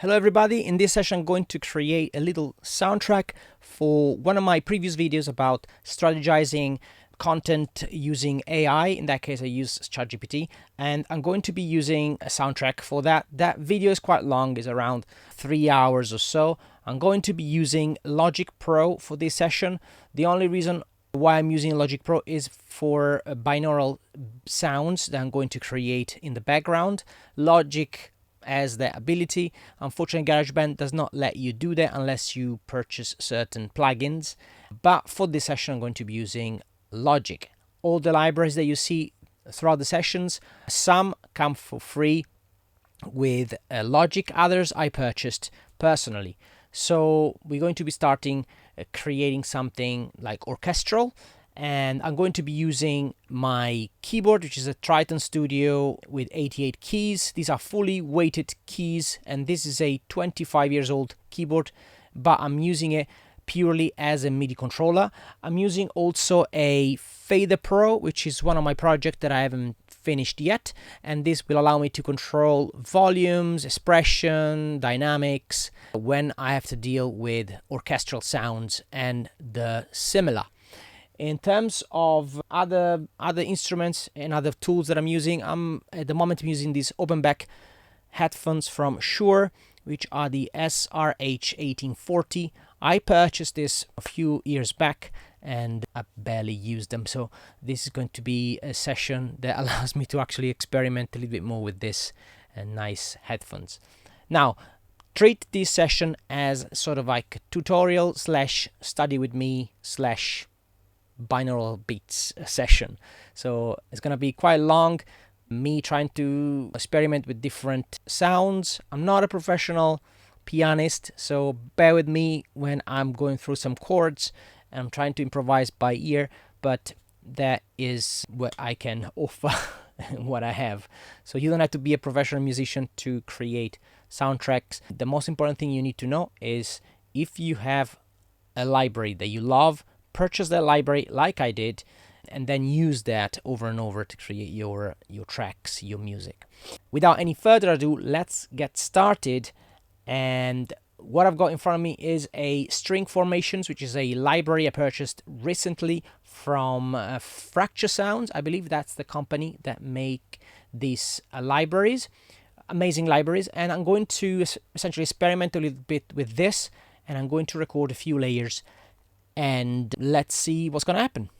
Hello everybody, in this session I'm going to create a little soundtrack for one of my previous videos about strategizing content using AI. In that case I use ChatGPT, and I'm going to be using a soundtrack for that. That video is quite long, it's around 3 hours or so. I'm going to be using Logic Pro for this session. The only reason why I'm using Logic Pro is for binaural sounds that I'm going to create in the background. Logic as the ability. Unfortunately, GarageBand does not let you do that unless you purchase certain plugins. But for this session, I'm going to be using Logic. All the libraries that you see throughout the sessions, some come for free with Logic, others I purchased personally. So we're going to be starting creating something like orchestral, and I'm going to be using my keyboard, which is a Triton Studio with 88 keys. These are fully weighted keys, and this is a 25 years old keyboard, but I'm using it purely as a MIDI controller. I'm using also a Fader Pro, which is one of my projects that I haven't finished yet, and this will allow me to control volumes, expression, dynamics when I have to deal with orchestral sounds and the similar. In terms of other instruments and other tools that I'm using, at the moment I'm using these open back headphones from Shure, which are the SRH1840. I purchased this a few years back and I barely used them, so this is going to be a session that allows me to actually experiment a little bit more with this nice headphones. Now, treat this session as sort of like a tutorial slash study with me slash binaural beats session. So it's gonna be quite long, me trying to experiment with different sounds. I'm not a professional pianist, so bear with me when I'm going through some chords and I'm trying to improvise by ear, but that is what I can offer and what I have. So you don't have to be a professional musician to create soundtracks. The most important thing you need to know is if you have a library that you love, purchase that library like I did, and then use that over and over to create your tracks, your music. Without any further ado, let's get started. And what I've got in front of me is a String Formations, which is a library I purchased recently from Fracture Sounds. I believe that's the company that make these libraries. Amazing libraries. And I'm going to essentially experiment a little bit with this, and I'm going to record a few layers and let's see what's going to happen.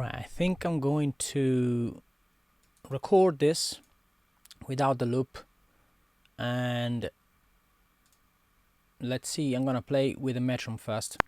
Alright, I think I'm going to record this without the loop, and let's see. I'm gonna play with the metronome first.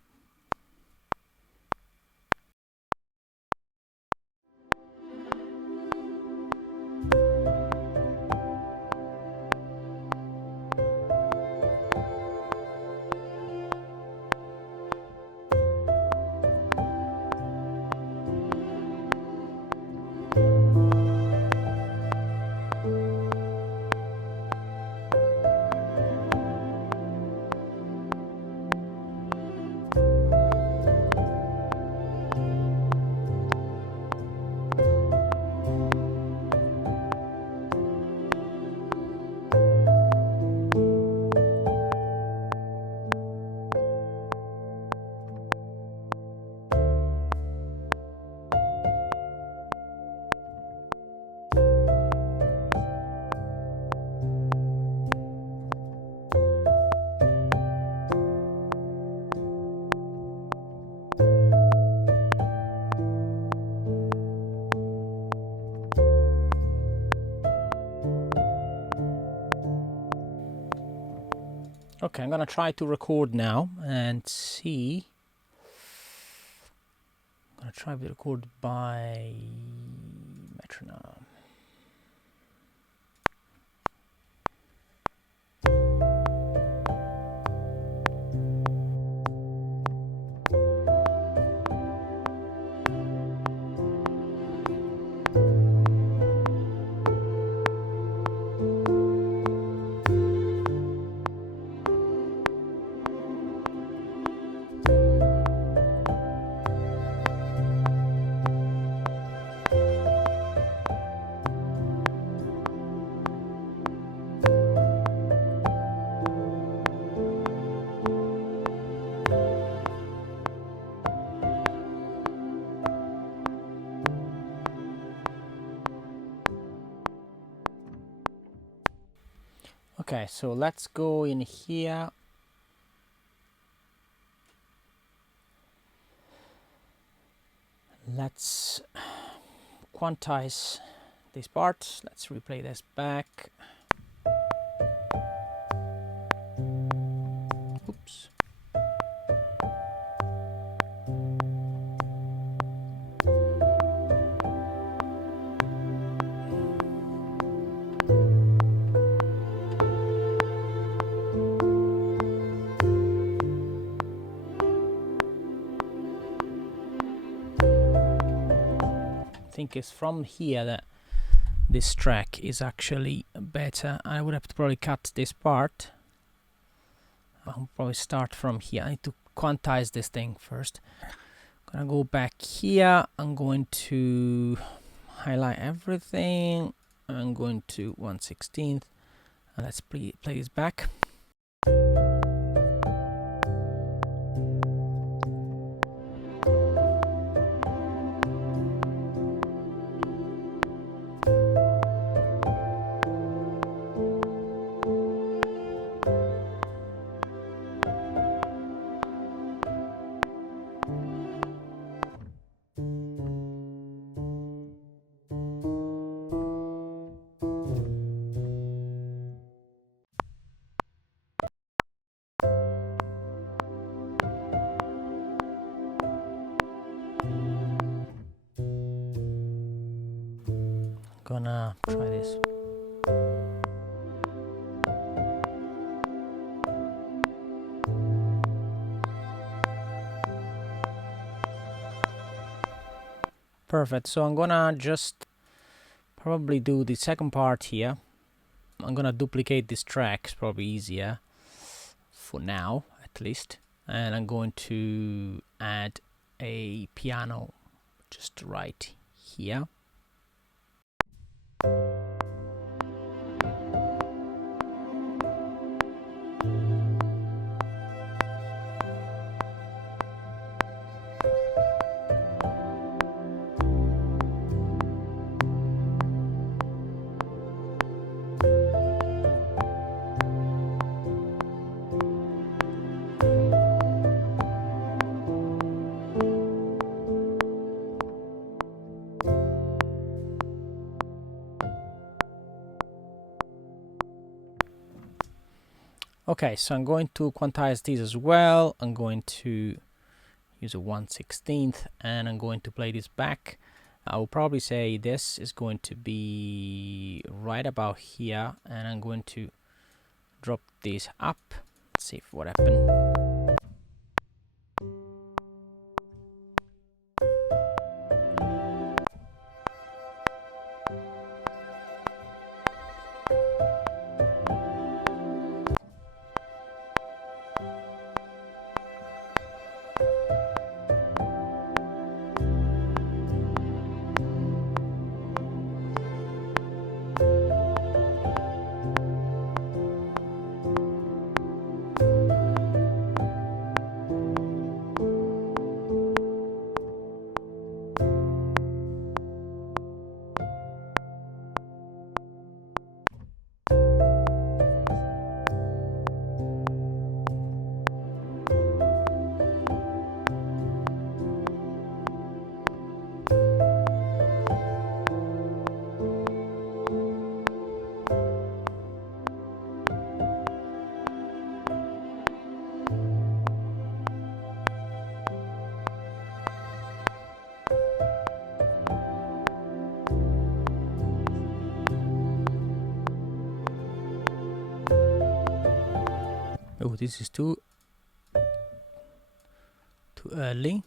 Okay, I'm gonna try to record now and see. I'm gonna try to record by metronome. Okay, so let's go in here. Let's quantize this part. Let's replay this back. Oops. I think it's from here that this track is actually better. I would have to probably cut this part. I'll probably start from here. I need to quantize this thing first. I'm gonna go back here. I'm going to highlight everything. I'm going to 1/16. Let's play this back. Gonna try this. Perfect. So I'm gonna just probably do the second part here. I'm gonna duplicate this track. It's probably easier for now, at least. And I'm going to add a piano just right here. Okay, so I'm going to quantize these as well. I'm going to use a 1/16 and I'm going to play this back. I will probably say this is going to be right about here, and I'm going to drop this up. Let's see what happened. Oh, this is too early.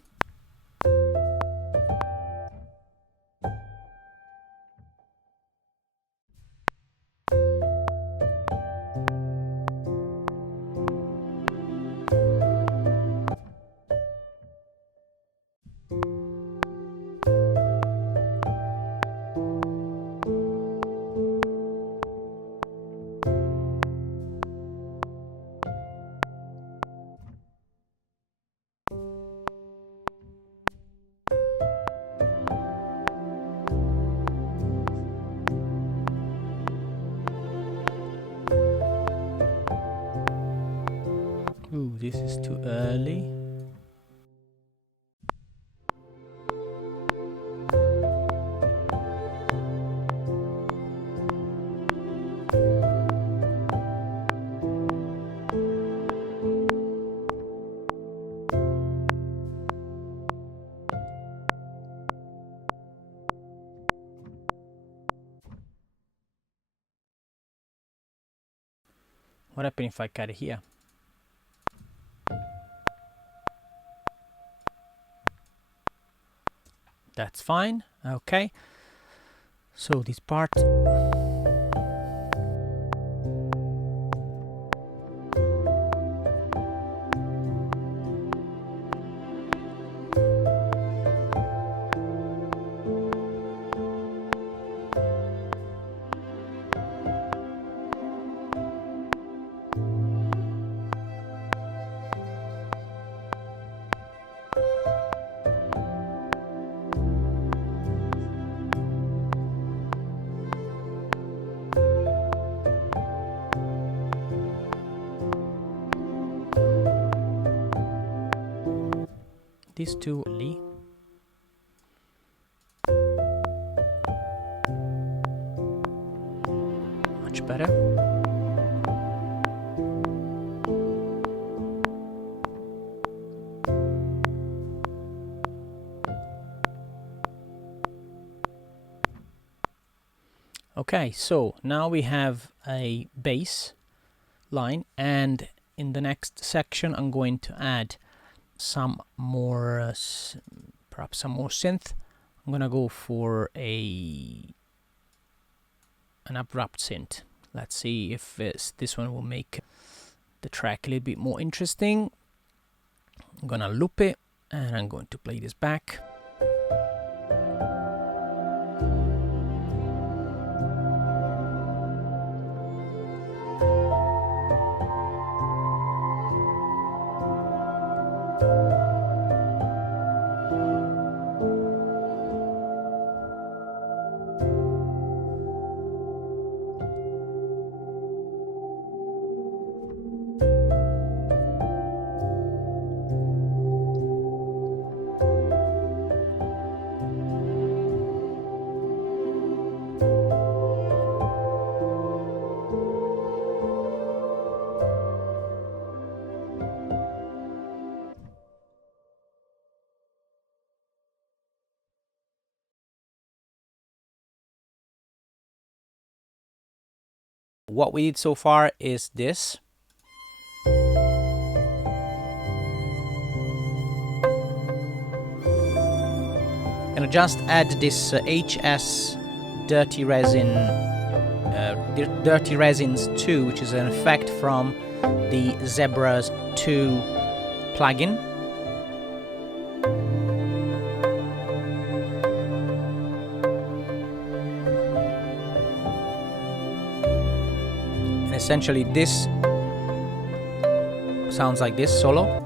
Ooh, this is too early. What happened if I cut it here? That's fine. Okay. So this part. These two early. Much better. Okay, so now we have a base line, and in the next section I'm going to add some more perhaps some more synth. I'm gonna go for an abrupt synth. Let's see if this one will make the track a little bit more interesting. I'm gonna loop it and I'm going to play this back. what we did so far is this. I'm gonna just add this HS Dirty Resins 2, which is an effect from the Zebras 2 plugin. And essentially this sounds like this solo.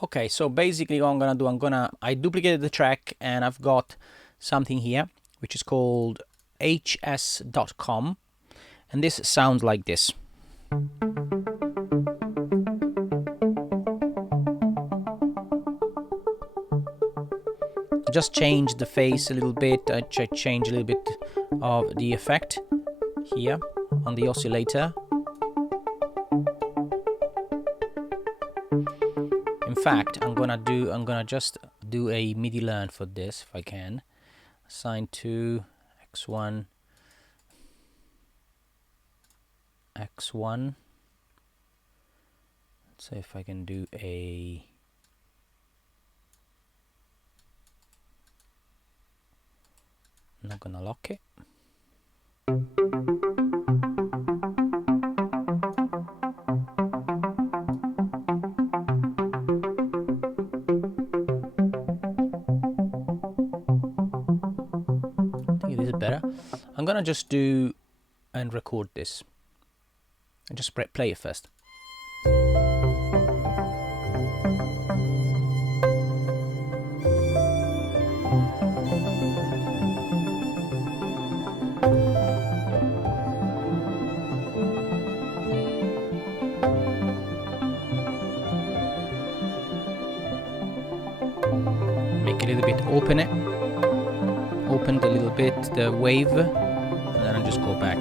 Okay, so basically what I'm gonna do, I duplicated the track and I've got something here which is called hs.com, and this sounds like this. Just change the phase a little bit, I change a little bit of the effect here on the oscillator. In fact, I'm gonna just do a MIDI learn for this if I can. Assign to x1, x1. Let's see if I can do a I'm not gonna lock it. Better. I'm gonna just do and record this and just play it first. Make it a little bit, opened a little bit the wave, and then I'll just go back.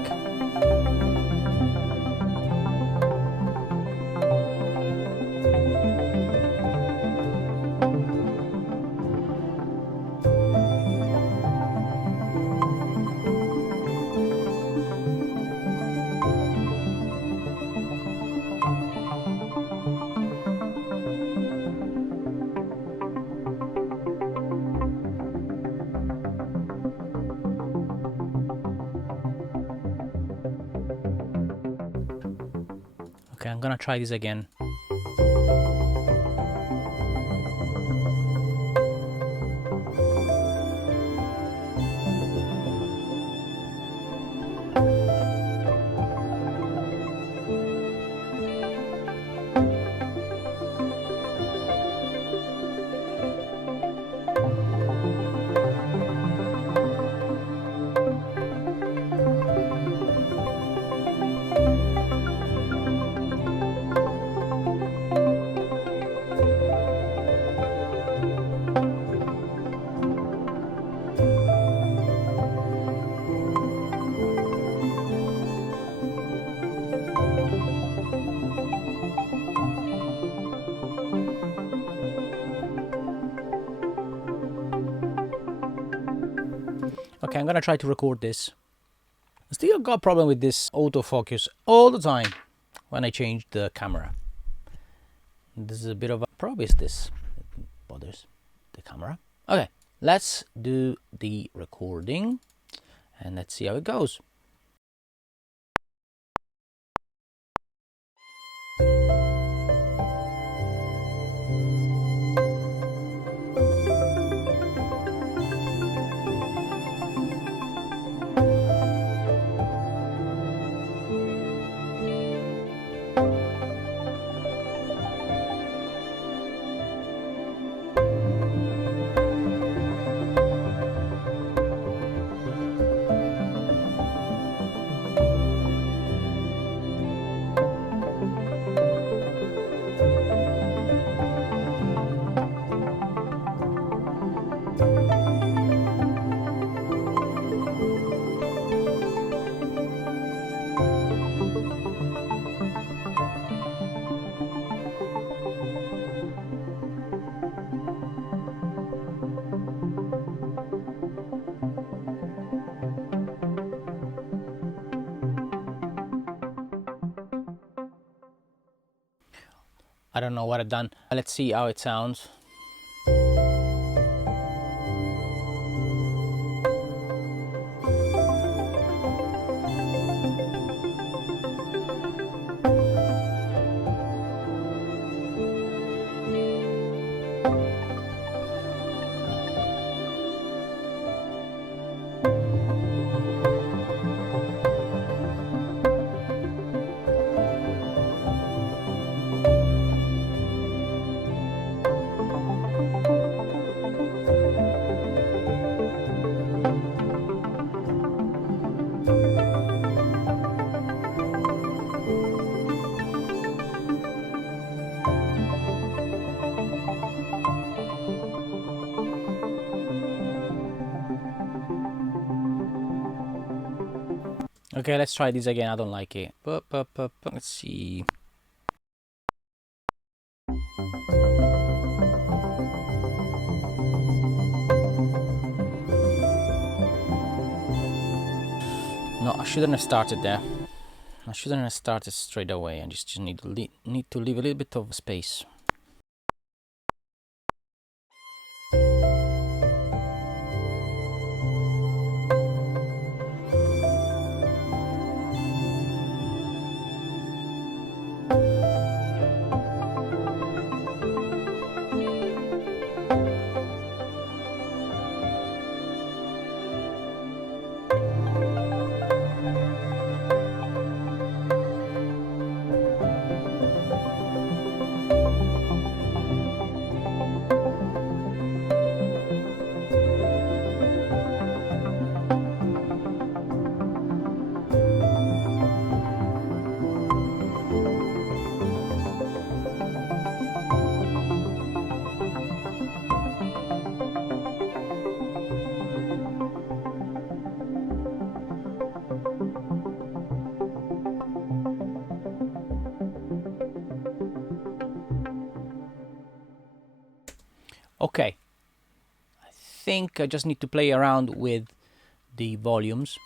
Okay, I'm gonna try this again. Okay, I'm gonna try to record this. I still got a problem with this autofocus all the time when I change the camera. This is a bit of a probably it's this that bothers the camera. Okay, let's do the recording and let's see how it goes. I don't know what I've done. Let's see how it sounds. Okay, let's try this again. I don't like it. Let's see. No, I shouldn't have started there. I shouldn't have started straight away. I just need to leave a little bit of space. Okay, I think I just need to play around with the volumes.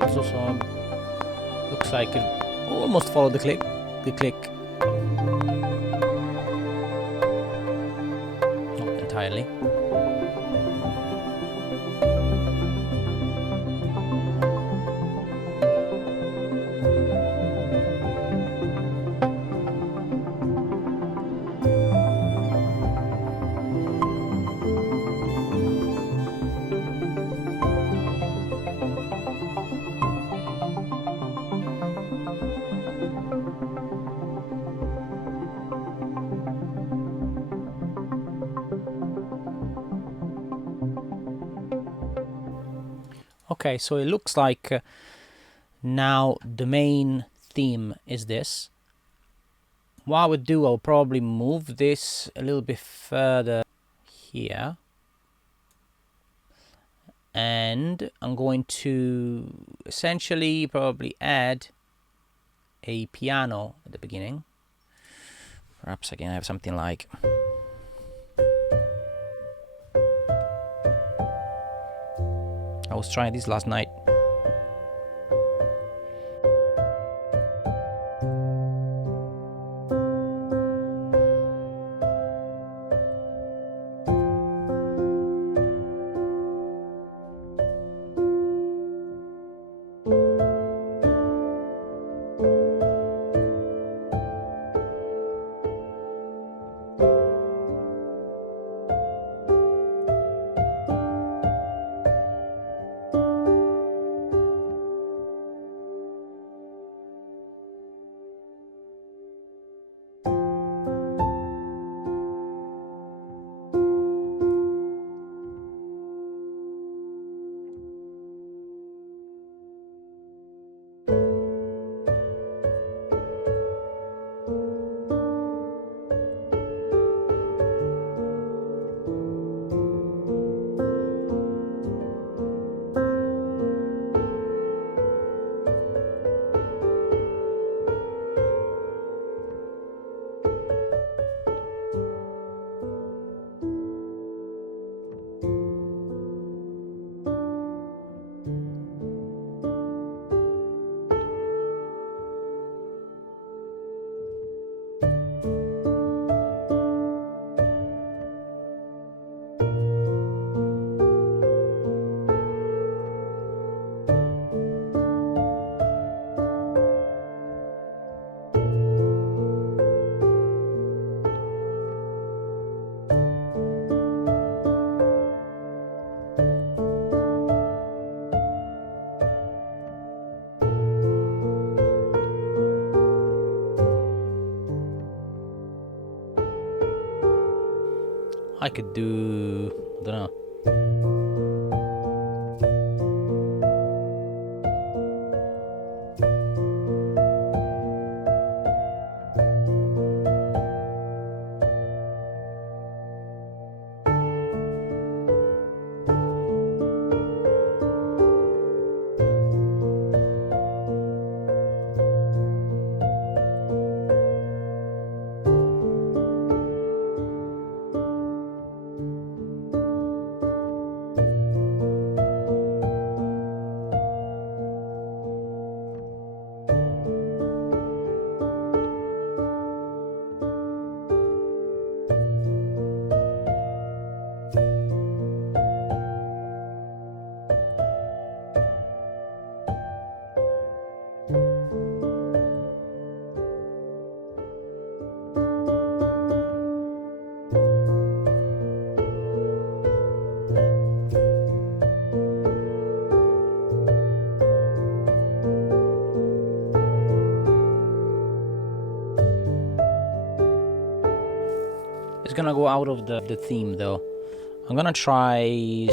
Also looks like it almost followed the click. Not entirely. Okay, so it looks like now the main theme is this. What I would do, I'll probably move this a little bit further here. And I'm going to essentially probably add a piano at the beginning. Perhaps I can have something like... I was trying this last night. I could do, I don't know. It's gonna go out of the theme though. I'm gonna try...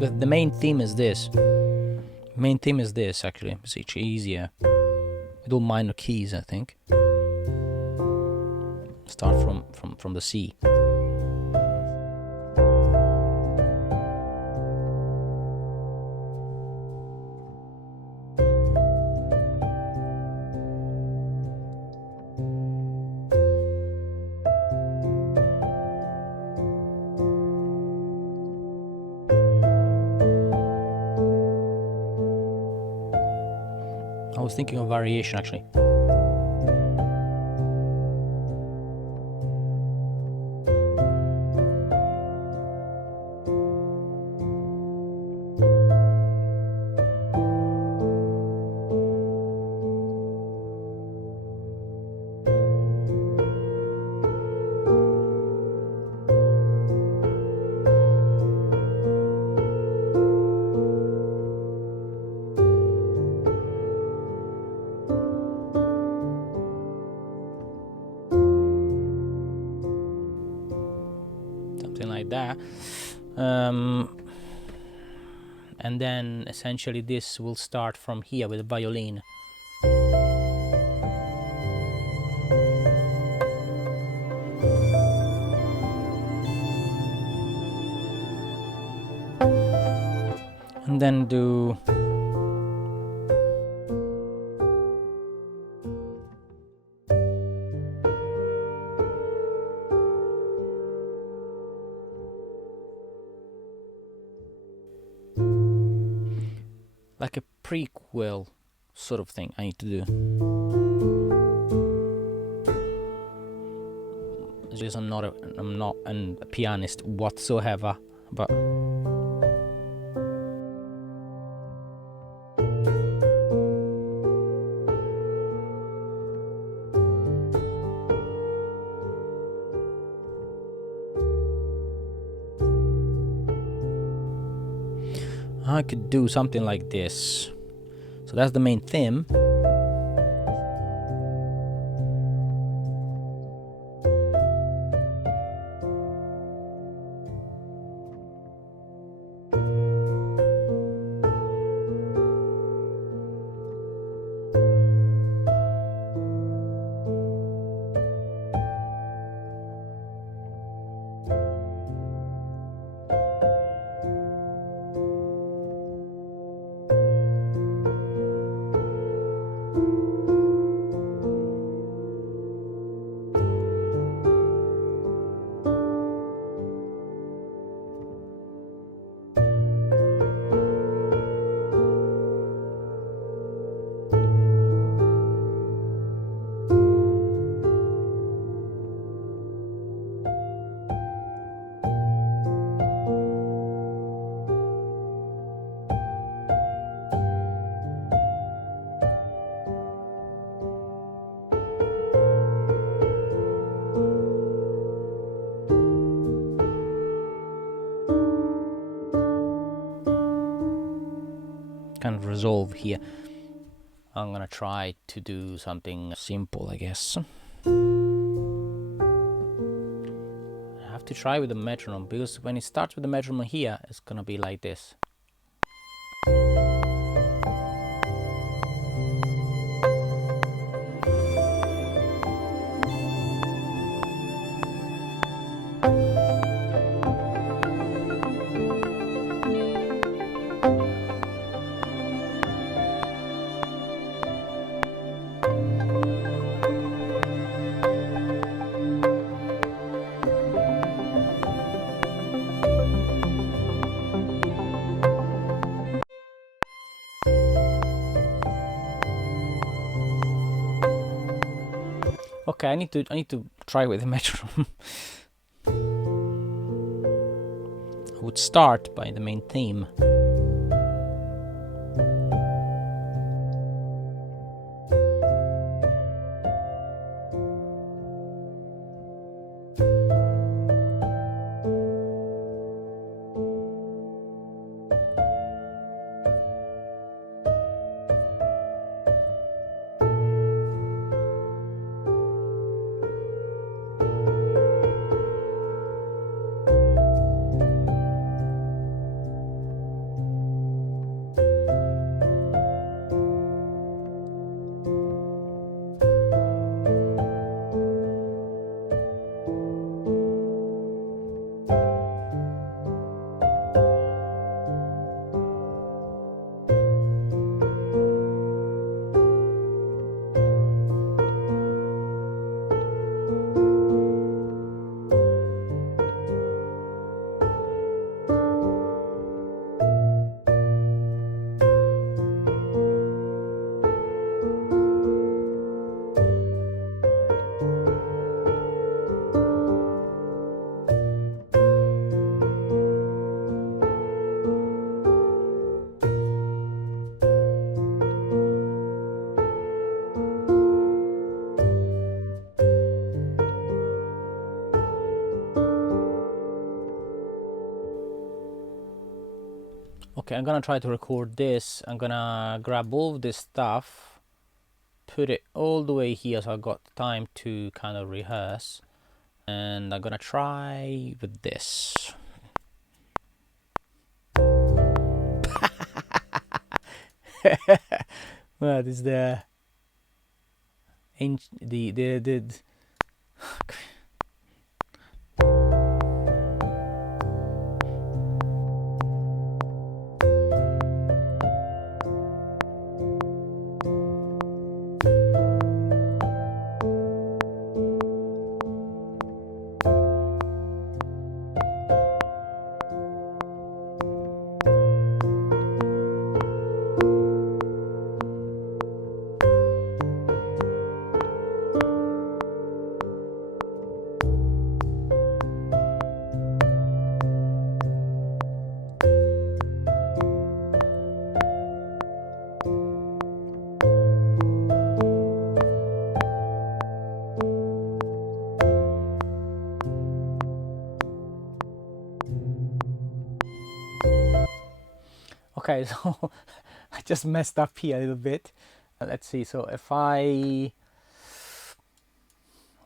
The main theme is this. Main theme is this, actually. It's easier. With all minor keys, I think. Start from the C. I was thinking of variation, actually. Like that, and then essentially this will start from here with the violin. And then do like a prequel sort of thing I need to do. Because I'm not a pianist whatsoever, but I could do something like this. So that's the main theme. Kind of resolve here. I'm gonna try to do something simple, I guess. to try with the metronome, because when it starts with the metronome here, it's gonna be like this. Okay, I need to try with the metronome. I would start by the main theme. Okay, I'm gonna try to record this. I'm gonna grab all of this stuff, put it all the way here so I got time to kind of rehearse, and I'm gonna try with this. What is the Okay, so I just messed up here a little bit. Let's see. So if I'm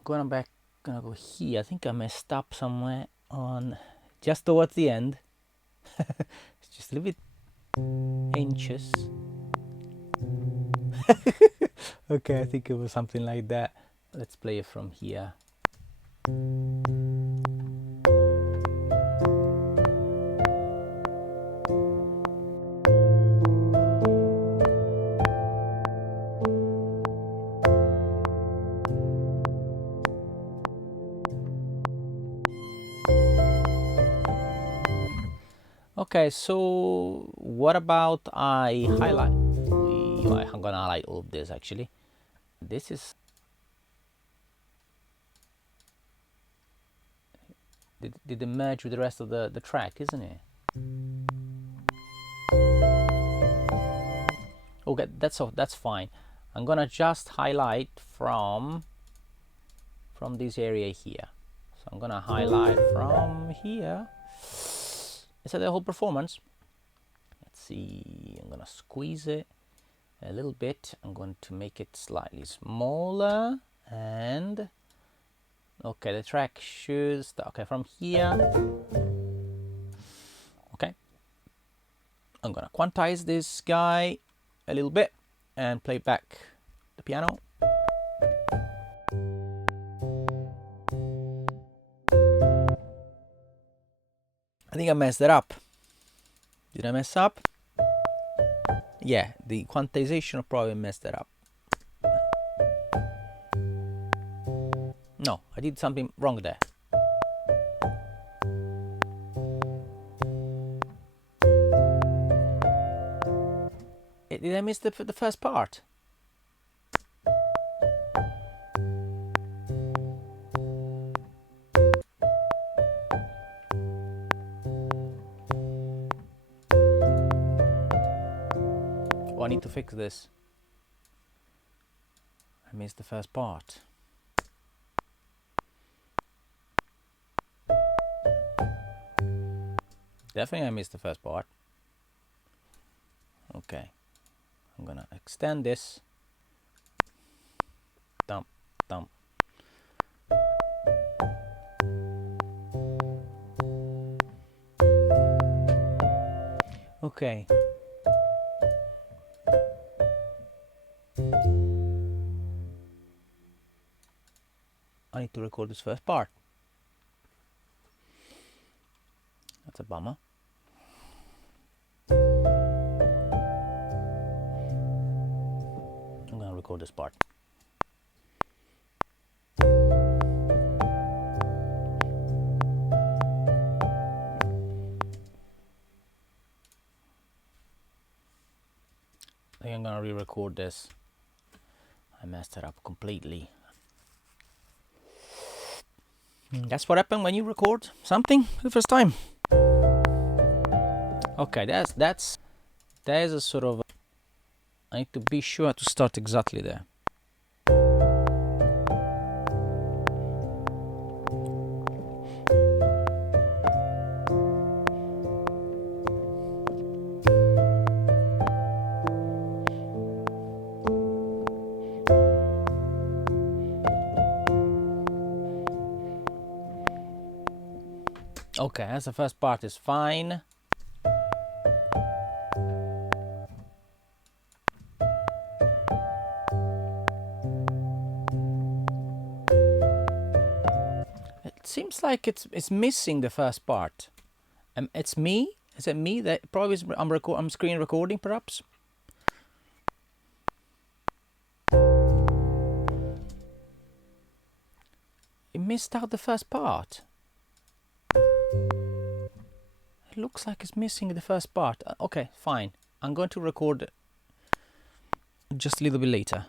gonna go here. I think I messed up somewhere on just towards the end. It's just a little bit anxious. Okay, I think it was something like that. Let's play it from here. Okay, so what about I highlight? I'm gonna highlight all of this actually. This is did it merge with the rest of the track, isn't it? Okay, that's fine. I'm gonna just highlight from this area here. So I'm gonna highlight from here. Is that the whole performance? Let's see. I'm gonna squeeze it a little bit. I'm going to make it slightly smaller, and Okay, the track should start. Okay, from here. Okay, I'm gonna quantize this guy a little bit and play back the piano. I think I messed it up. Did I mess up? Yeah, the quantization probably messed it up. No, I did something wrong there. Did I miss the first part? Oh, I need to fix this. I missed the first part. Definitely I missed the first part. Okay. I'm gonna extend this. Dump, dump. Okay. I need to record this first part. That's a bummer. I'm gonna record this part. I think I'm gonna re-record this. I messed it up completely. That's what happened when you record something for the first time. Okay, there's a sort of. I need to be sure to start exactly there. Okay, as the first part is fine. It seems like it's missing the first part. It's me. Is it me that probably I'm screen recording perhaps? It missed out the first part. It looks like it's missing the first part. Okay, fine. I'm going to record just a little bit later.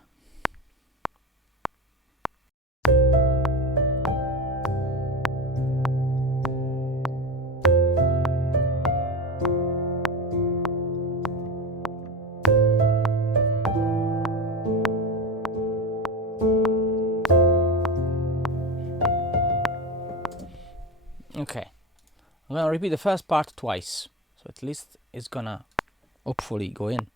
Okay, I'm gonna repeat the first part twice, so at least it's gonna hopefully go in.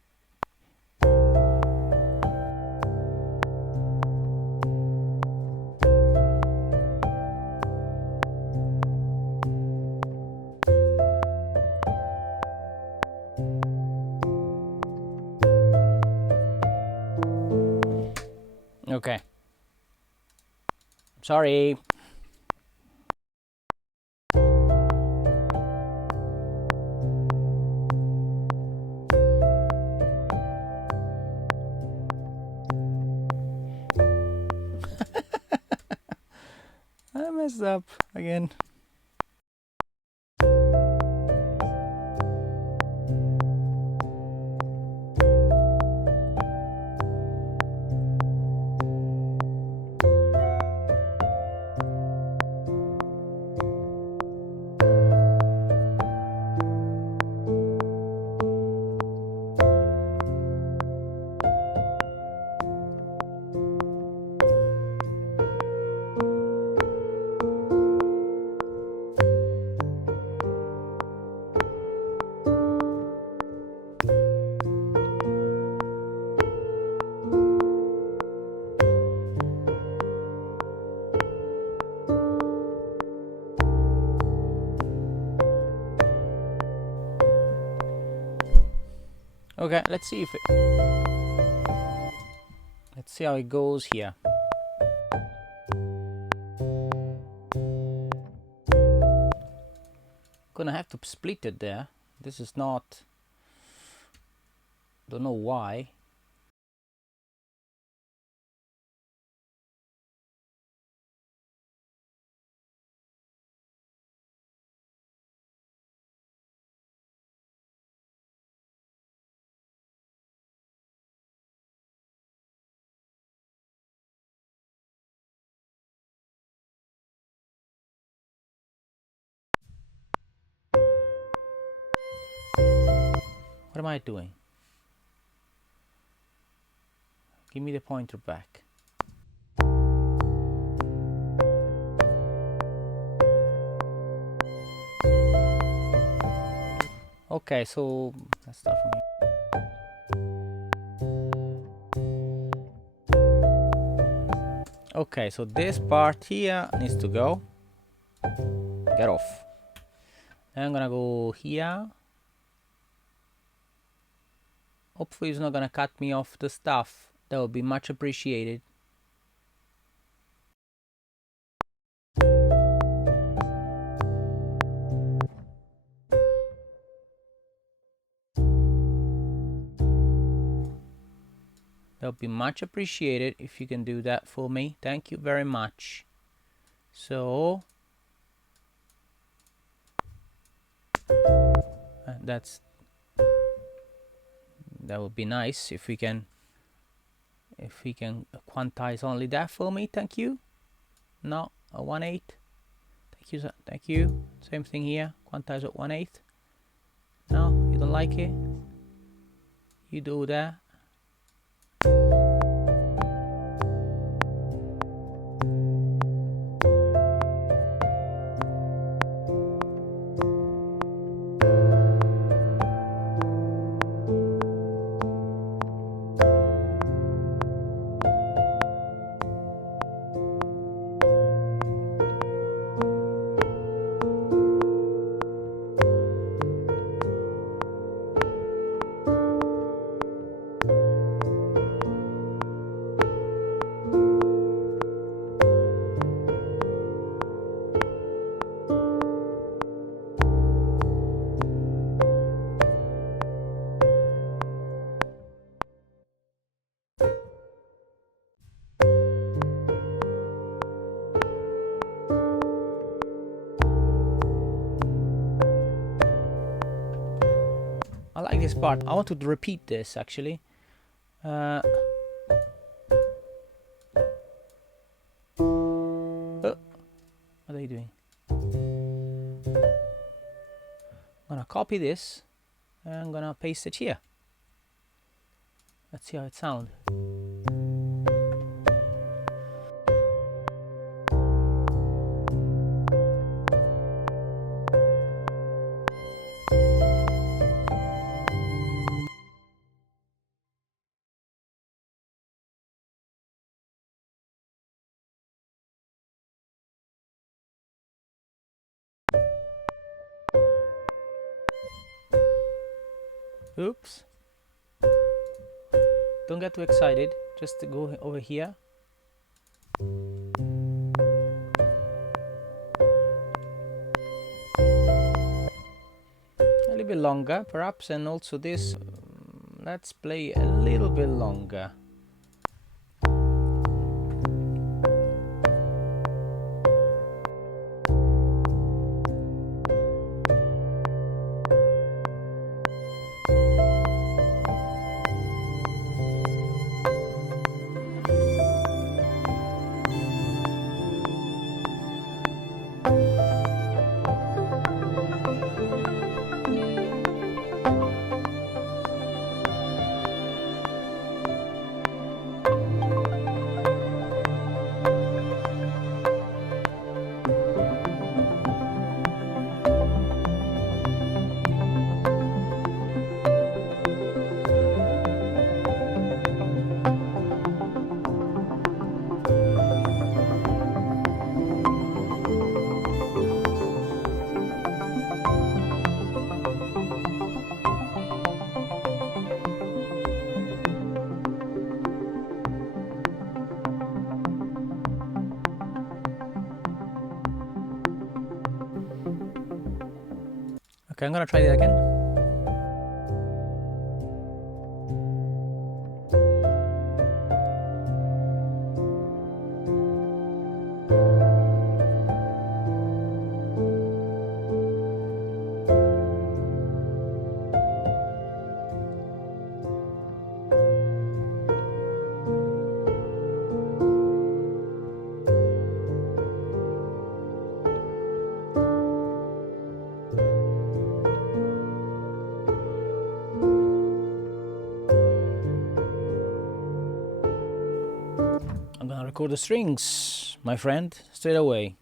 Okay. Sorry. I messed up again. Okay, let's see if it... Let's see how it goes here. Gonna have to split it there. This is not... Don't know why. What am I doing? Give me the pointer back. Okay, so let's start from here. Okay, so this part here needs to go. Get off. Then I'm gonna go here. Hopefully it's not gonna cut me off the stuff. That would be much appreciated. That would be much appreciated if you can do that for me. Thank you very much. So that would be nice if we can quantize only that for me. Thank you. No, a 1/8. Thank you, thank you. Same thing here. Quantize at 1/8. No, you don't like it. You do that. I like this part. I want to repeat this actually. Oh, what are you doing? I'm gonna copy this and I'm gonna paste it here. Let's see how it sounds. Oops. Don't get too excited. Just to go over here. A little bit longer, perhaps, and also this. Let's play a little bit longer. Okay, I'm gonna try that again. I'm gonna record the strings, my friend, straight away.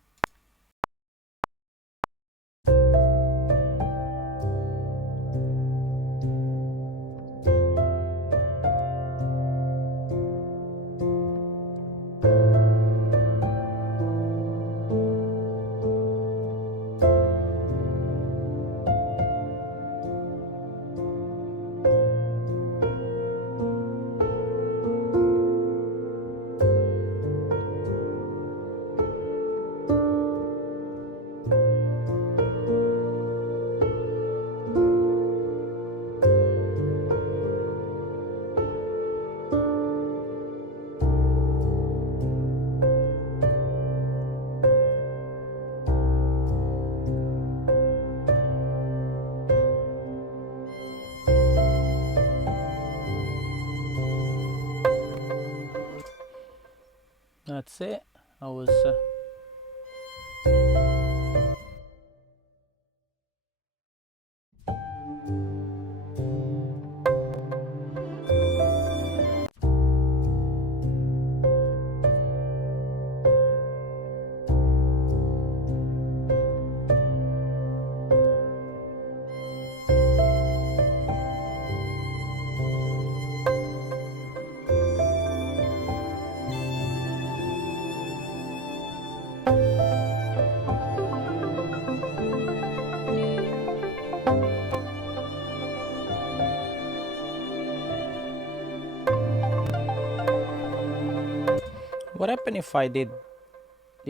That's it. I was What happened if I did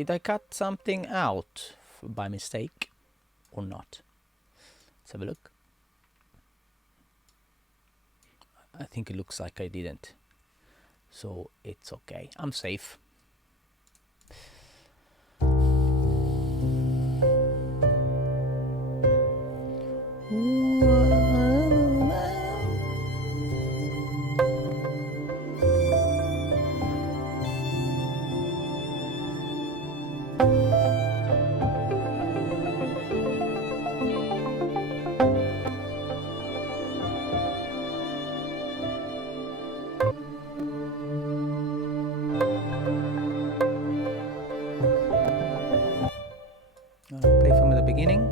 I cut something out by mistake or not? Let's have a look. I think it looks like I didn't. So it's okay. I'm safe. Play from the beginning.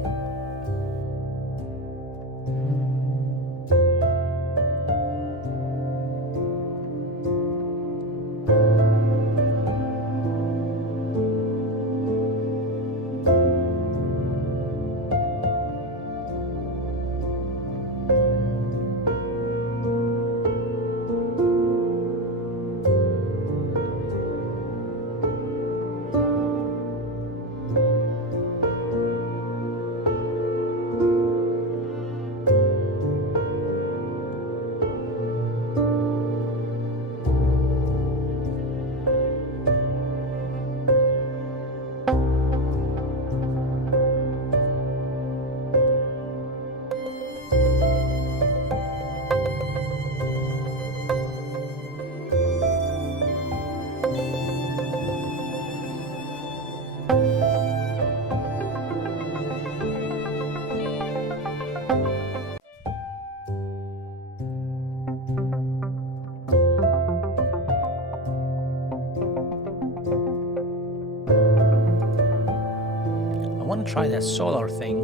I want to try that solar thing.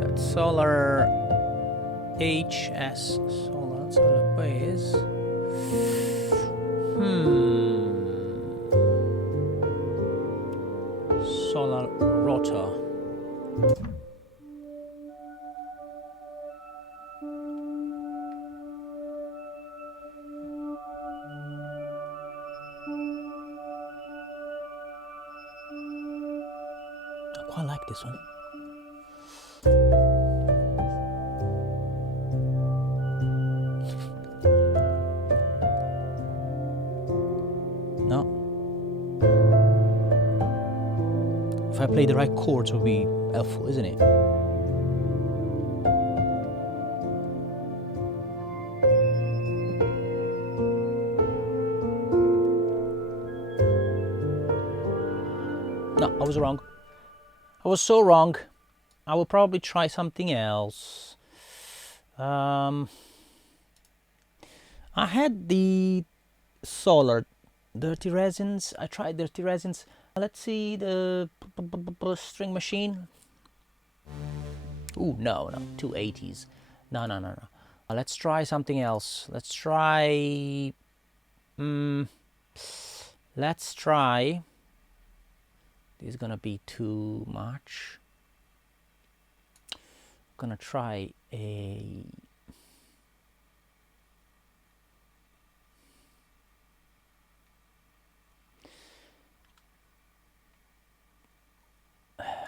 That solar HS solar. Let's have a look where it is. Solar rotor. I quite like this one. play the right chords would be helpful, isn't it? No, I was wrong. I was so wrong. I will probably try something else. I had the solar dirty resins. I tried dirty resins. Let's see the string machine. Ooh, no, 280s. No. Let's try something else. Let's try. Let's try. This is gonna be too much. Gonna try a.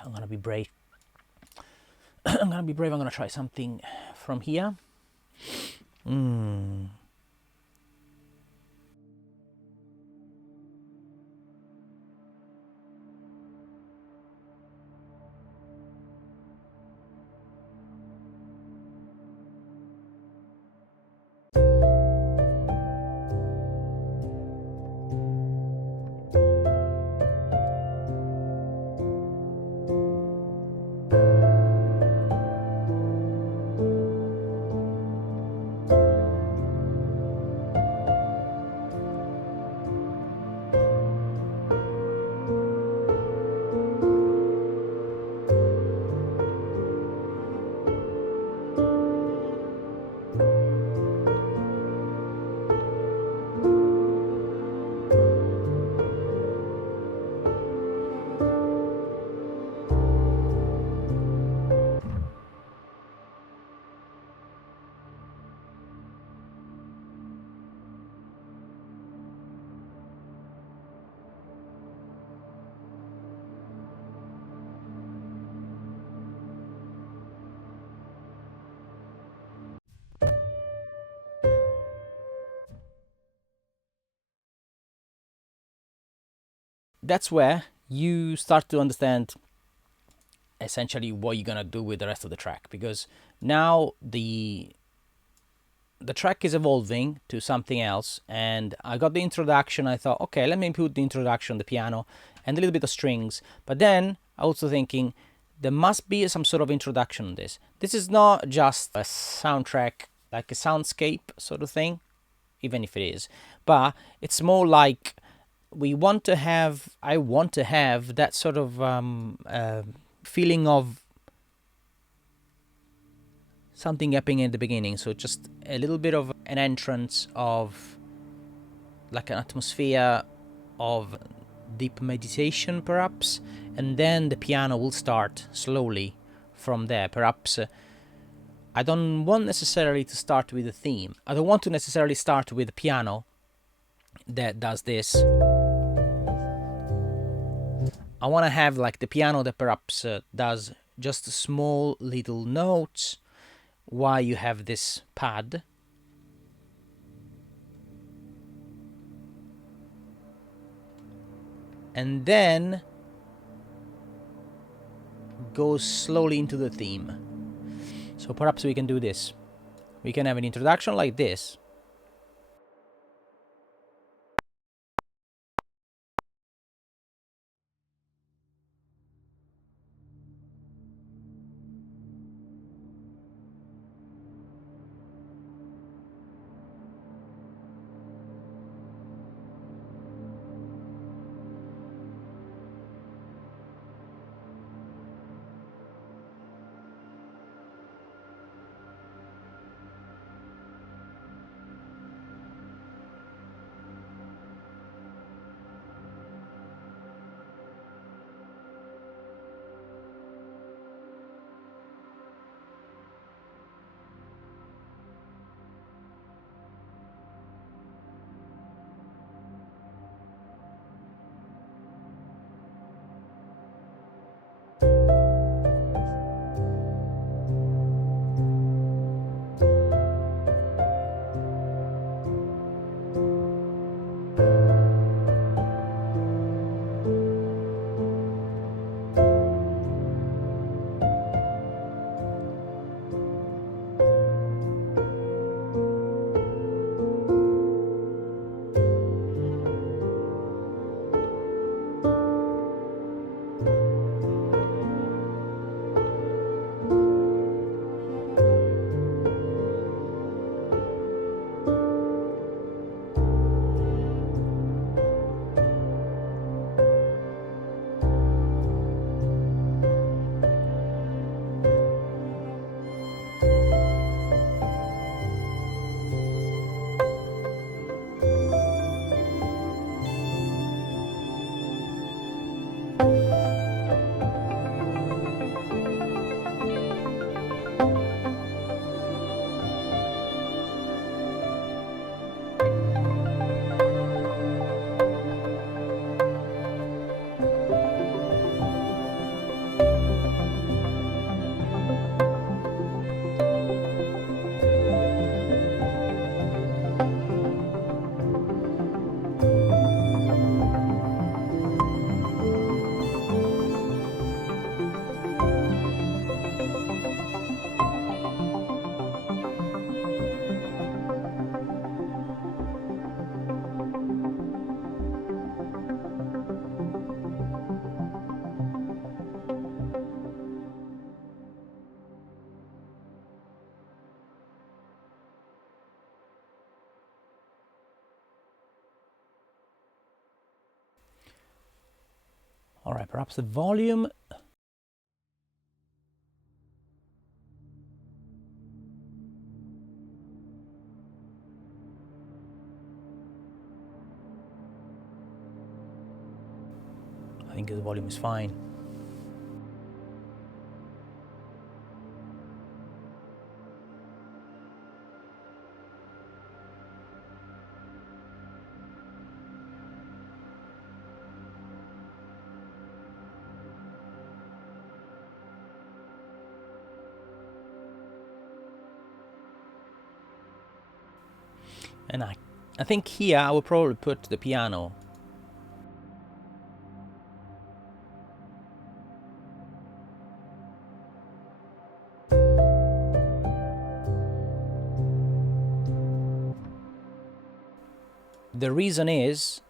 I'm gonna be brave. I'm gonna try something from here. That's where you start to understand essentially what you're gonna do with the rest of the track, because now the track is evolving to something else, and I got the introduction. I thought, okay, let me put the introduction, the piano, and a little bit of strings. But then also thinking there must be some sort of introduction on this. This is not just a soundtrack, like a soundscape sort of thing, even if it is, but it's more like I want to have that sort of feeling of something happening at the beginning. So just a little bit of an entrance of like an atmosphere of deep meditation perhaps, and then the piano will start slowly from there. Perhaps I don't want necessarily to start with a theme. I don't want to necessarily start with a piano that does this. I want to have like the piano that perhaps does just small little notes while you have this pad. And then goes slowly into the theme. So perhaps we can do this. We can have an introduction like this. Alright, perhaps the volume. I think the volume is fine. And I think here I will probably put the piano. The reason is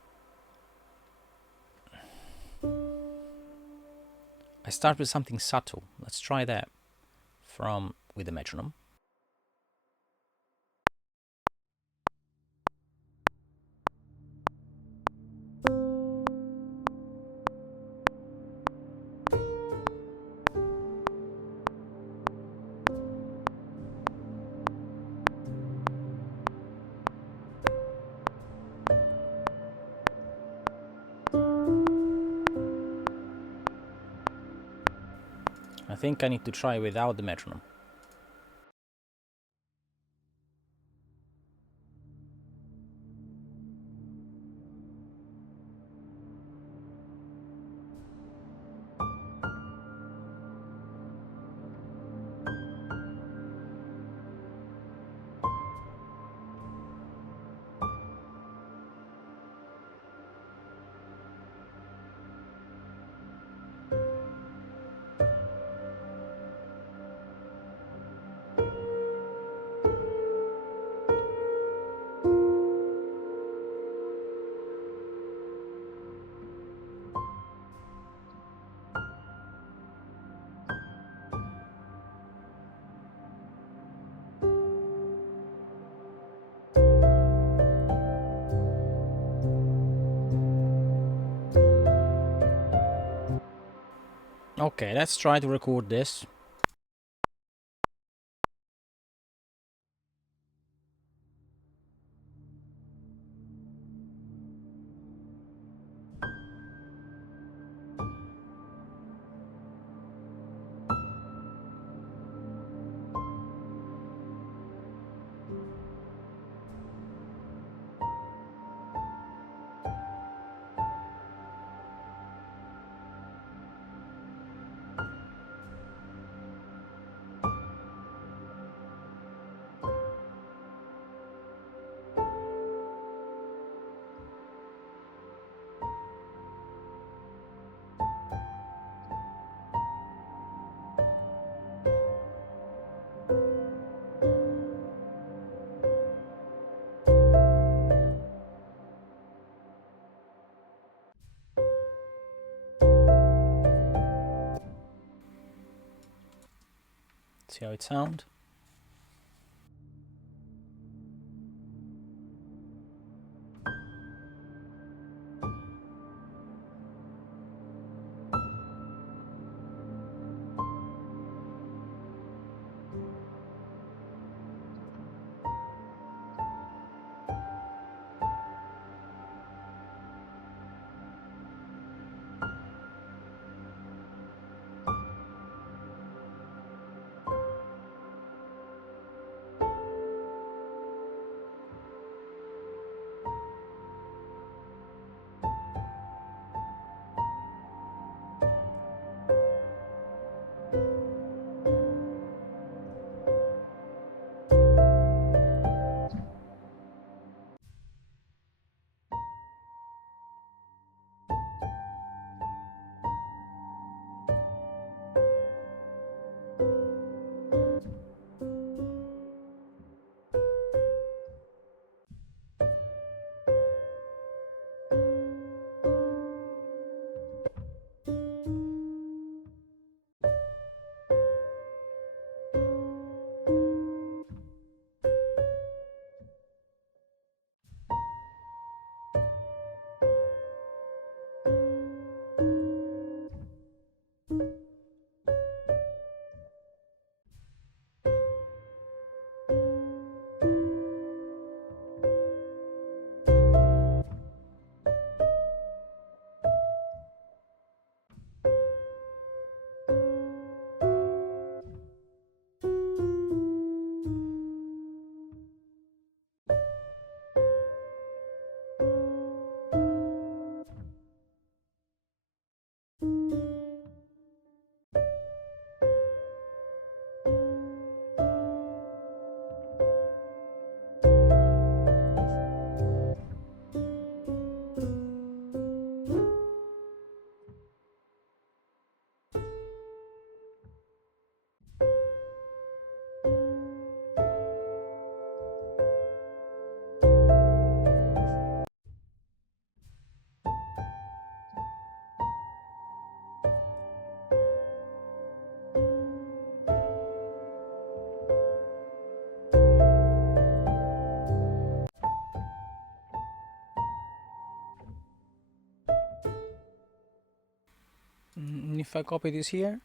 I start with something subtle. Let's try that with the metronome. I think I need to try without the metronome. Okay, let's try to record this. See how it sounds. if I copy this here.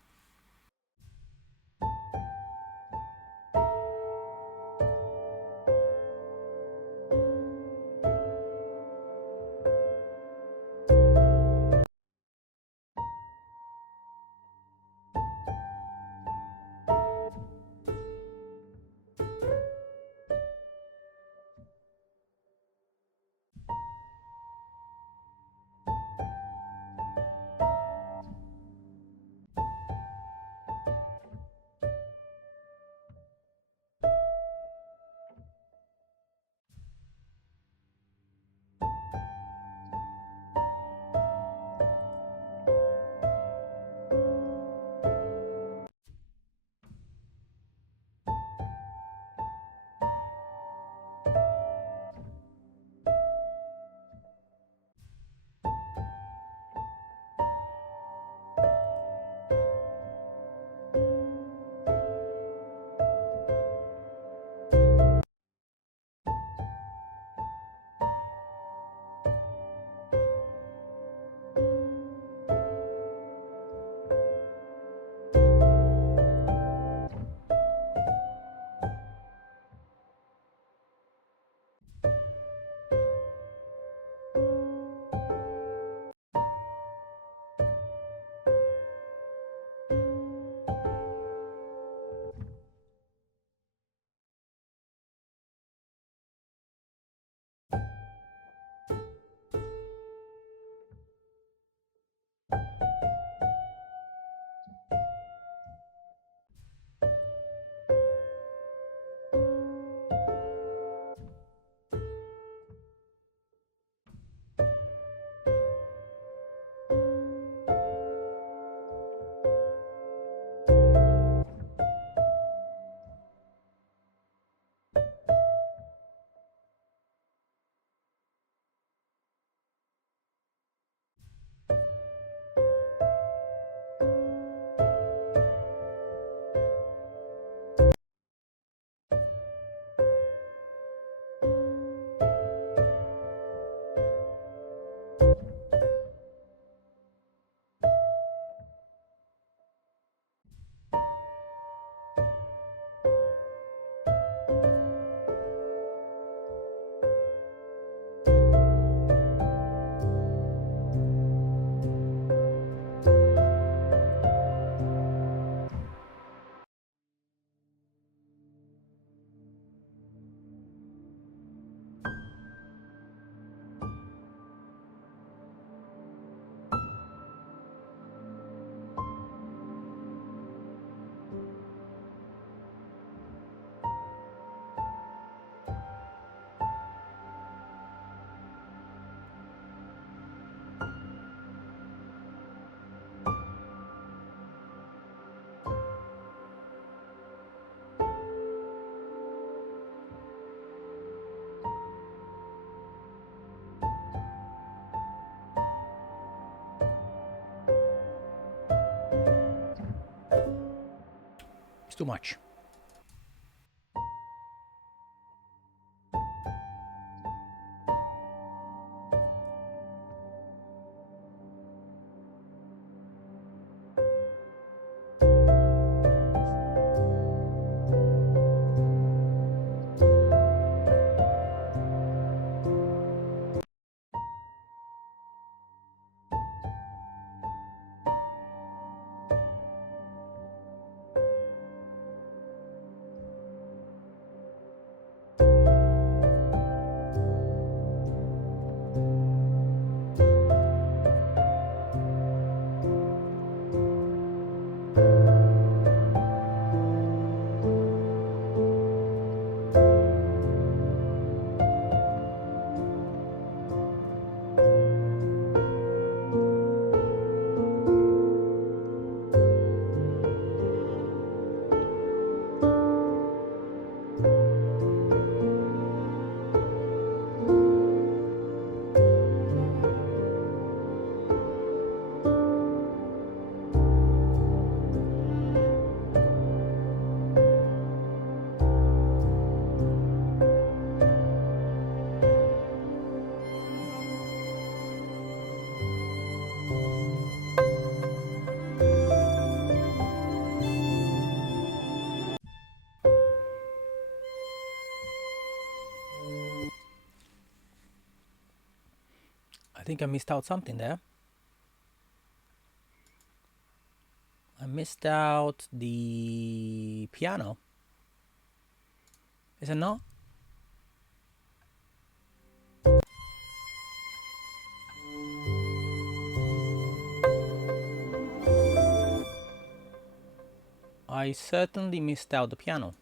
It's too much. think I missed out something there. I missed out the piano. Is it not? I certainly missed out the piano.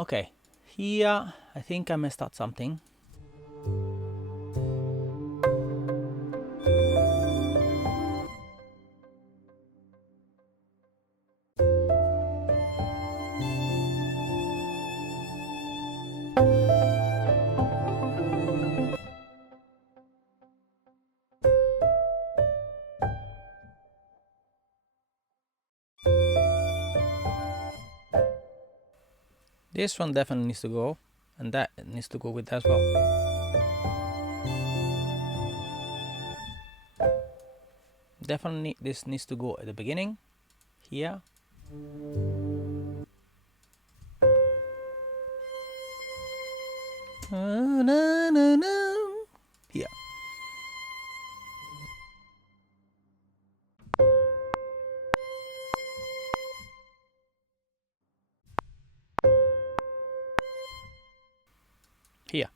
Okay. Here, I think I messed up something. This one definitely needs to go, and that needs to go with that as well. Definitely this needs to go at the beginning, here. Here. Here.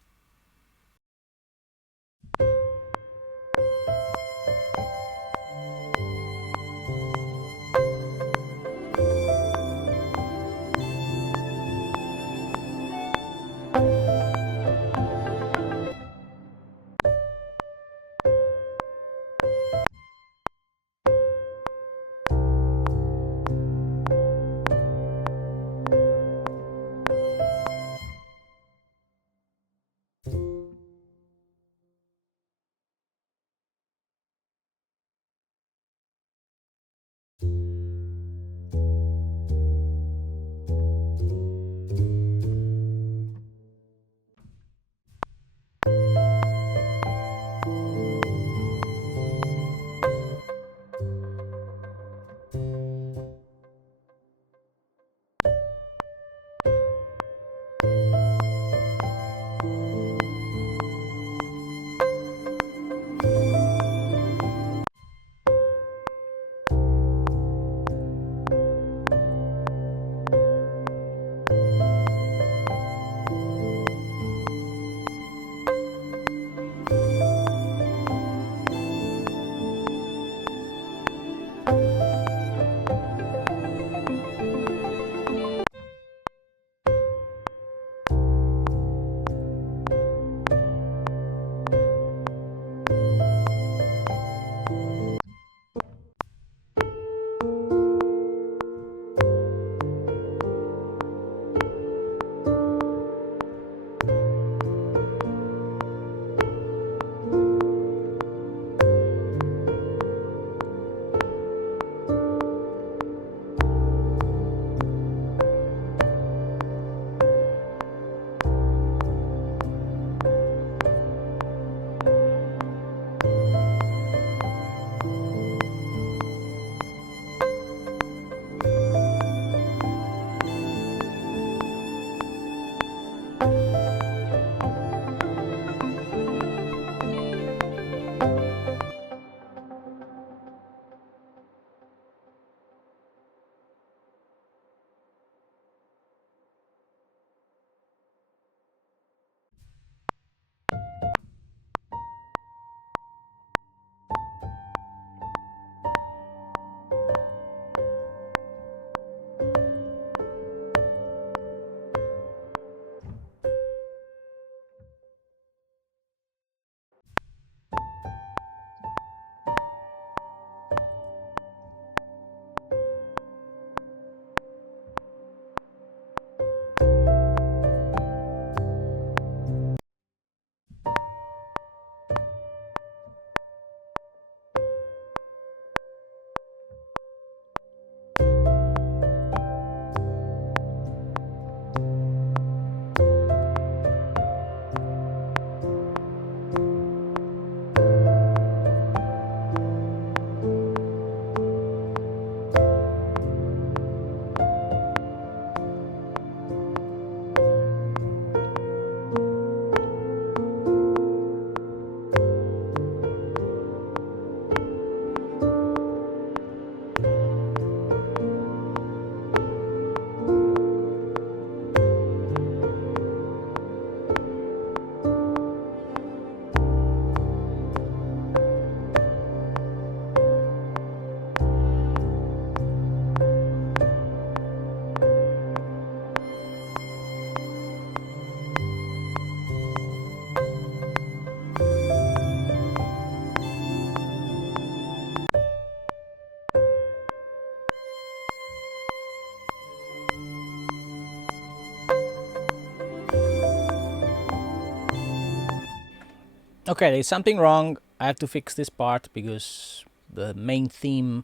Okay, there's something wrong. I have to fix this part because the main theme,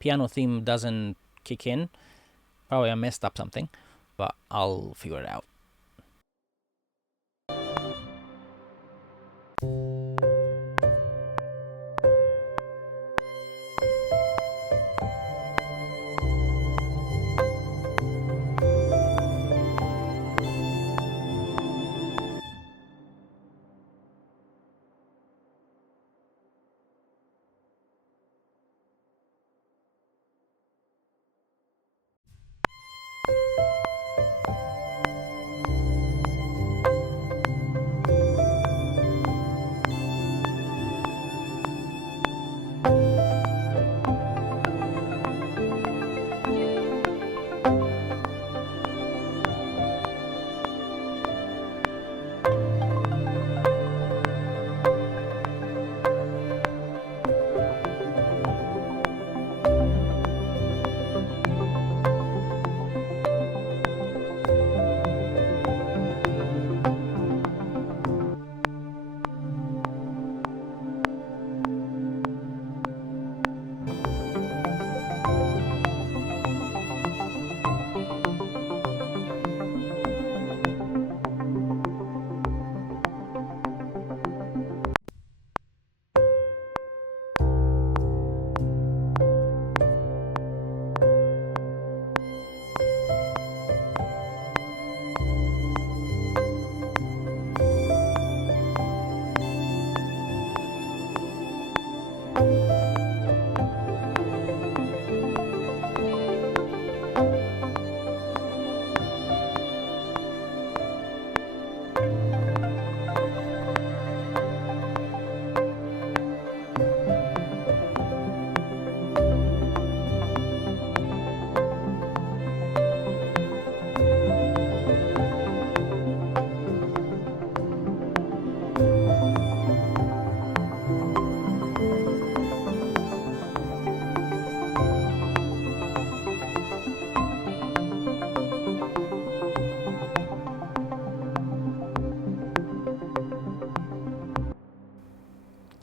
piano theme, doesn't kick in. Probably I messed up something, but I'll figure it out.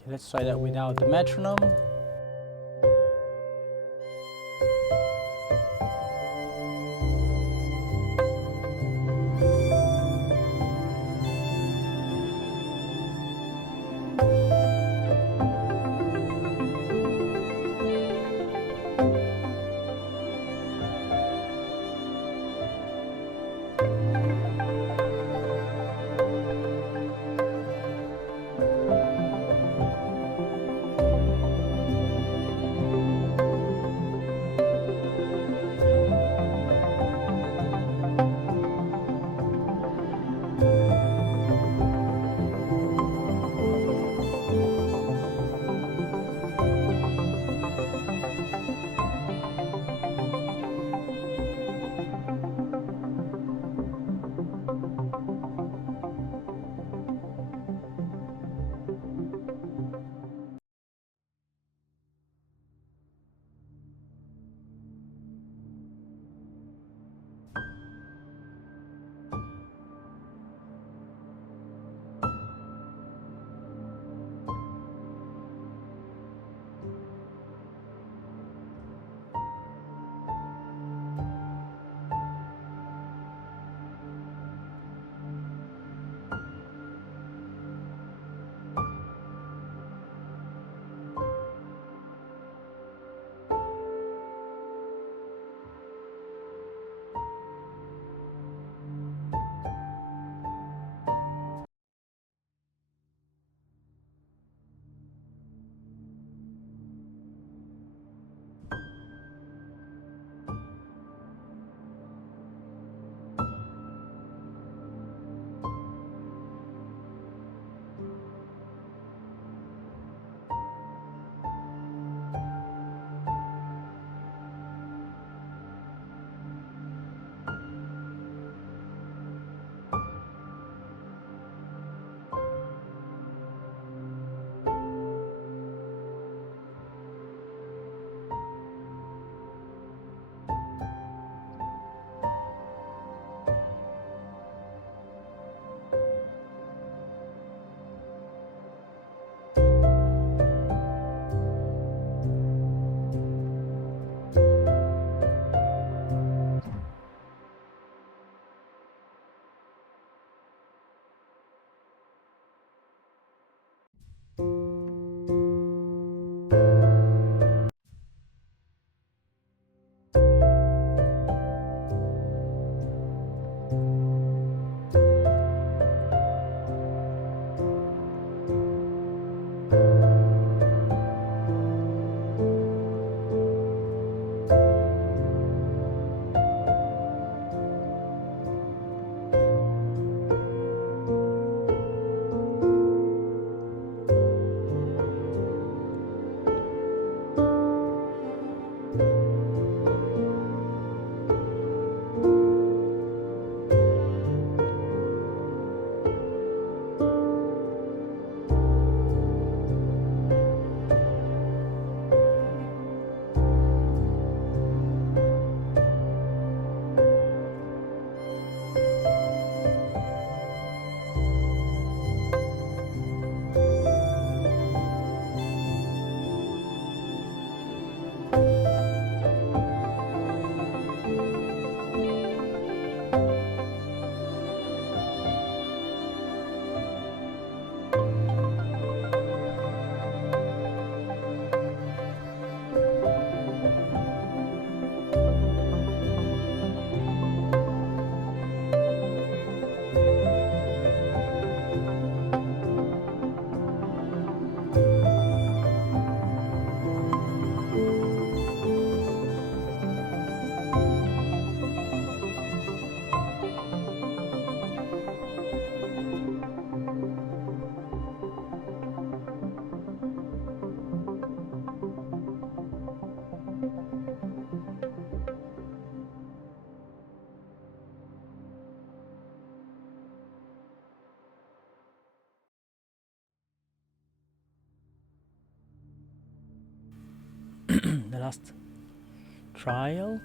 Let's try that without the metronome. last trial.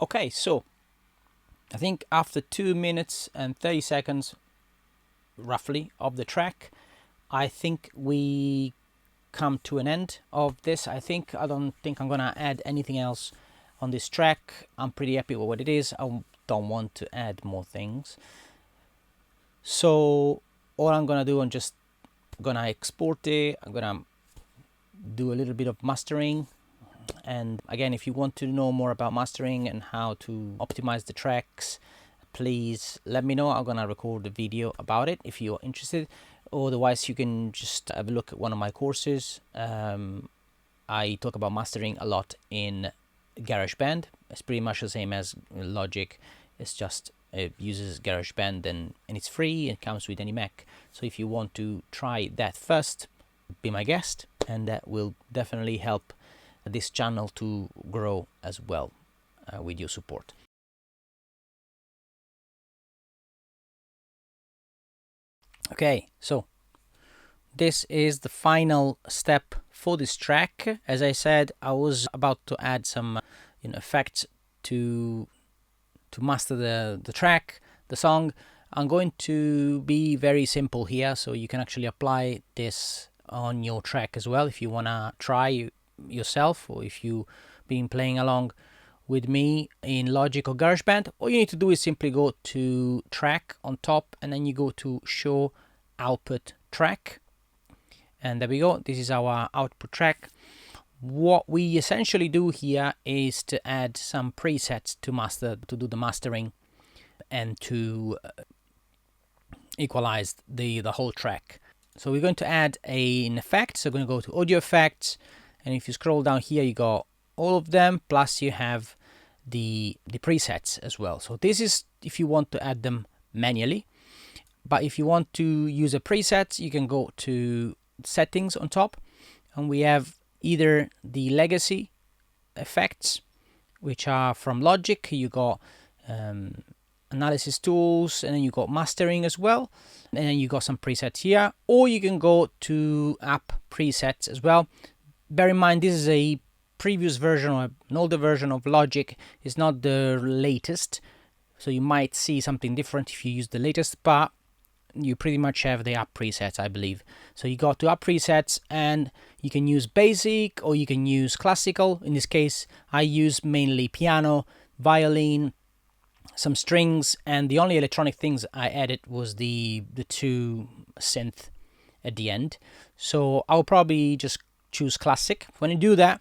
Okay, so I think after 2 minutes and 30 seconds roughly of the track, I think we come to an end of this. I don't think I'm gonna add anything else on this track. I'm pretty happy with what it is. I don't want to add more things. So all I'm gonna do, I'm just gonna export it. I'm gonna do a little bit of mastering. And again, if you want to know more about mastering and how to optimize the tracks, please let me know. I'm gonna record a video about it if you're interested. Otherwise, you can just have a look at one of my courses. I talk about mastering a lot in GarageBand. It's pretty much the same as Logic. It's just it uses GarageBand and it's free. It comes with any Mac. So if you want to try that first, be my guest, and that will definitely help this channel to grow as well with your support. Okay, so this is the final step for this track. As I said, I was about to add some effects to master the track, the song. I'm going to be very simple here, so you can actually apply this on your track as well if you want to try yourself, or if you've been playing along with me in Logic or GarageBand. All you need to do is simply go to track on top, and then you go to show output track, and there we go. This is our output track. What we essentially do here is to add some presets to do the mastering and to equalize the whole track. So we're going to add an effect. So we're going to go to audio effects, and if you scroll down here, you got all of them, plus you have the presets as well. So this is if you want to add them manually, but if you want to use a preset, you can go to settings on top, and we have either the legacy effects, which are from Logic. You got analysis tools, and then you got mastering as well, and then you got some presets here, or you can go to app presets as well. Bear in mind, this is a previous version or an older version of Logic is not the latest, so you might see something different if you use the latest, but you pretty much have the app presets, I believe. So you go to app presets and you can use basic or you can use classical. In this case, I use mainly piano, violin, some strings, and the only electronic things I added was the two synth at the end. So I'll probably just choose classic. When you do that,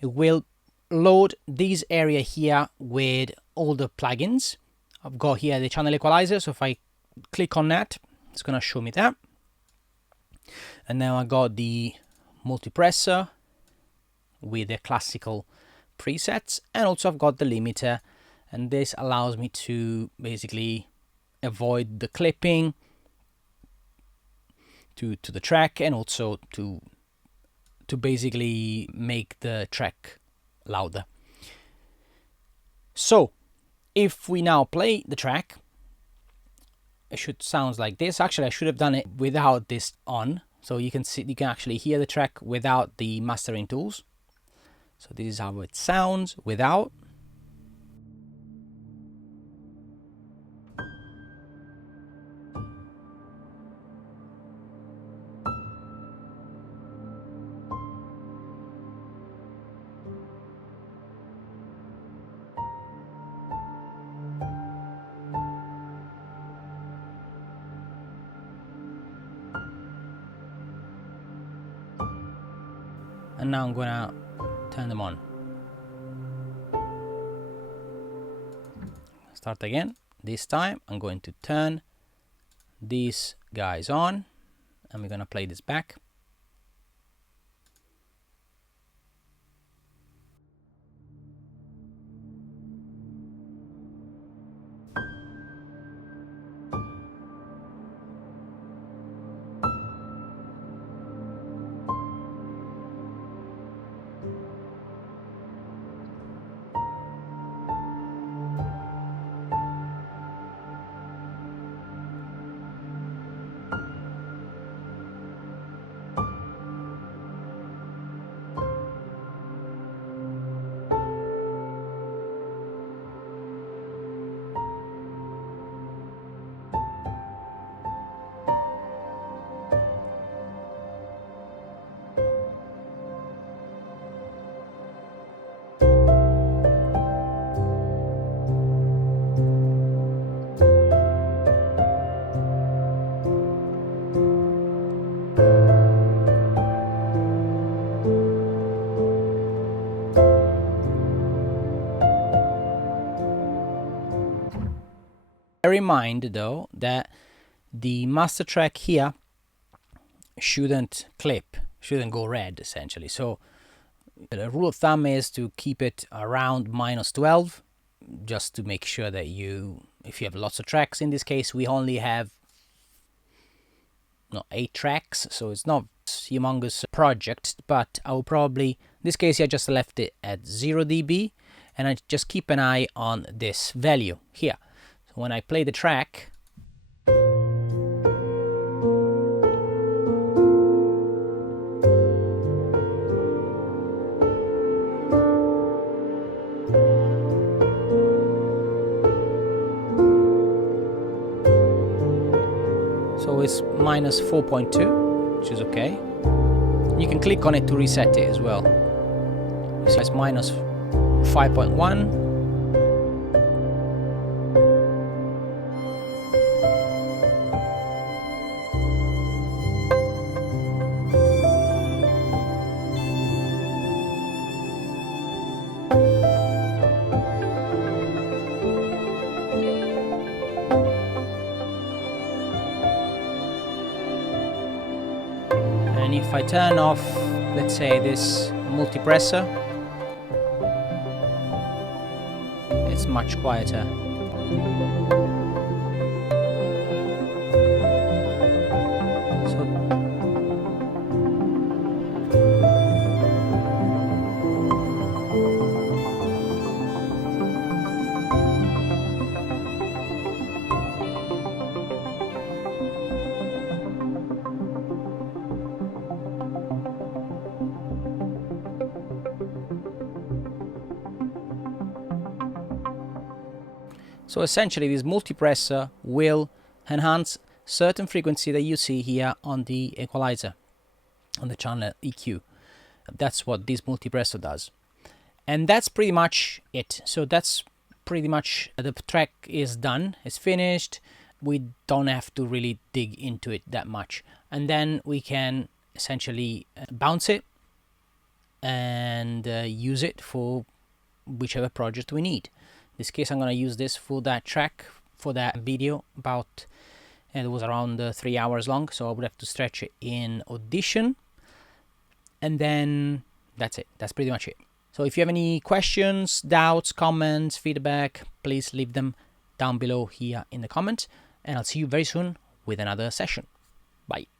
it will load this area here with all the plugins. I've got here the channel equalizer, so if I click on that, it's gonna show me that. And now I got the multipressor with the classical presets, and also I've got the limiter, and this allows me to basically avoid the clipping to the track, and also to basically make the track louder. So if we now play the track, it should sound like this. Actually, I should have done it without this on, so you can actually hear the track without the mastering tools. So this is how it sounds without. And now I'm gonna turn them on. Start again. This time I'm going to turn these guys on, and we're gonna play this back. Bear in mind though that the master track here shouldn't clip, shouldn't go red essentially. So the rule of thumb is to keep it around -12, just to make sure that if you have lots of tracks. In this case we only have 8 tracks, so it's not a humongous project, but I will probably, in this case I just left it at 0 dB, and I just keep an eye on this value here. So when I play the track, so it's -4.2, which is okay. You can click on it to reset it as well. So it's -5.1. And if I turn off, let's say, this multipressor, it's much quieter. So essentially this multipressor will enhance certain frequency that you see here on the equalizer, on the channel EQ. That's what this multipressor does. And that's pretty much it. So that's pretty much the track is done, it's finished. We don't have to really dig into it that much. And then we can essentially bounce it and use it for whichever project we need. In this case, I'm going to use this for that track, for that video about, and it was around 3 hours long, so I would have to stretch it in Audition. And then that's it. That's pretty much it. So if you have any questions, doubts, comments, feedback, please leave them down below here in the comments. And I'll see you very soon with another session. Bye.